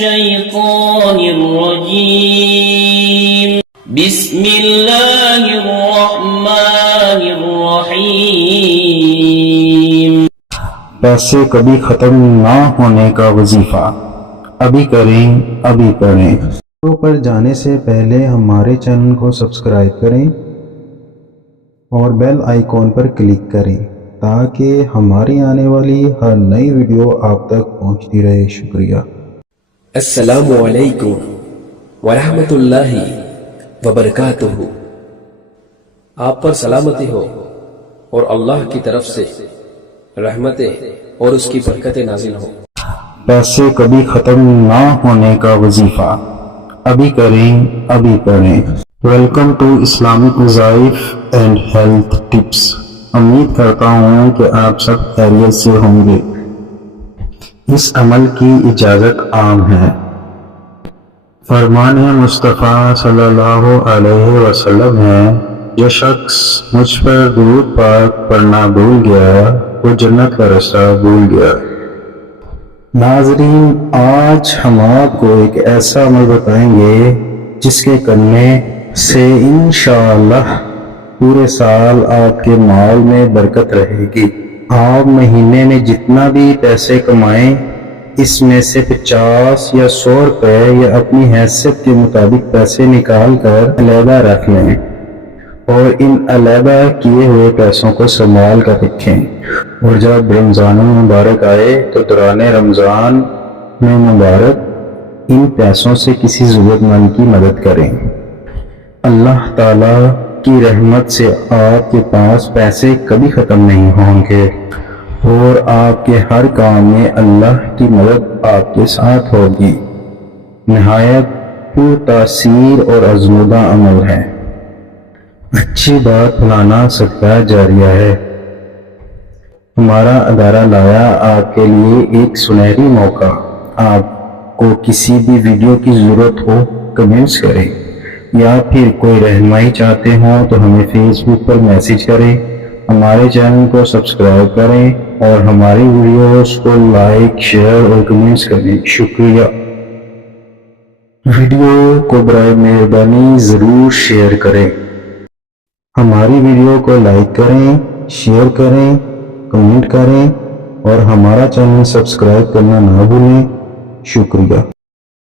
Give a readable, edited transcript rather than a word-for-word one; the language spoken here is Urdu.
الشيطان الرجيم بسم الله الرحمن الرحيم پیسے کبھی ختم نہ ہونے کا وظیفہ ابھی کریں ابھی پڑھیں۔ ویڈیو پر جانے سے پہلے ہمارے چینل کو سبسکرائب کریں اور بیل آئیکن پر کلک کریں تاکہ ہماری آنے والی ہر نئی ویڈیو آپ تک پہنچتی رہے۔ شکریہ۔ السلام علیکم ورحمۃ اللہ وبرکاتہ۔ آپ پر سلامتی ہو اور اللہ کی طرف سے رحمتیں اور اس کی برکتیں نازل ہو۔ پیسے کبھی ختم نہ ہونے کا وظیفہ ابھی کریں ابھی پڑھیں۔ ویلکم ٹو اسلامک وظائف اینڈ ہیلتھ ٹپس۔ امید کرتا ہوں کہ آپ سب خیریت سے ہوں گے۔ اس عمل کی اجازت عام ہے۔ فرمان مصطفیٰ صلی اللہ علیہ وسلم ہے، جو شخص مجھ پر درود پاک پڑھنا بھول گیا وہ جنت کا راستہ بھول گیا۔ ناظرین، آج ہم آپ کو ایک ایسا عمل بتائیں گے جس کے کرنے سے انشاءاللہ پورے سال آپ کے مال میں برکت رہے گی۔ آپ مہینے میں جتنا بھی پیسے کمائیں اس میں سے 50 یا 100 روپے یا اپنی حیثیت کے مطابق پیسے نکال کر علیحدہ رکھ لیں اور ان علیحدہ کیے ہوئے پیسوں کو سنبھال کر رکھیں، اور جب رمضان مبارک آئے تو دوران رمضان میں مبارک ان پیسوں سے کسی ضرورت مند کی مدد کریں۔ اللہ تعالیٰ کی رحمت سے آپ کے پاس پیسے کبھی ختم نہیں ہوں گے اور آپ کے ہر کام میں اللہ کی مدد آپ کے ساتھ ہوگی۔ نہایت پر تاثیر اور آزمودہ عمل ہے۔ اچھی بات پھیلانا صدقہ جاریہ ہے۔ ہمارا ادارہ لایا آپ کے لیے ایک سنہری موقع۔ آپ کو کسی بھی ویڈیو کی ضرورت ہو کمنٹس کریں، یا پھر کوئی رہنمائی چاہتے ہوں تو ہمیں فیس بک پر میسج کریں، ہمارے چینل کو سبسکرائب کریں اور ہماری ویڈیوز کو لائک، شیئر اور کمنٹس کریں۔ شکریہ۔ ویڈیو کو برائے مہربانی ضرور شیئر کریں۔ ہماری ویڈیو کو لائک کریں، شیئر کریں، کمنٹ کریں اور ہمارا چینل سبسکرائب کرنا نہ بھولیں۔ شکریہ۔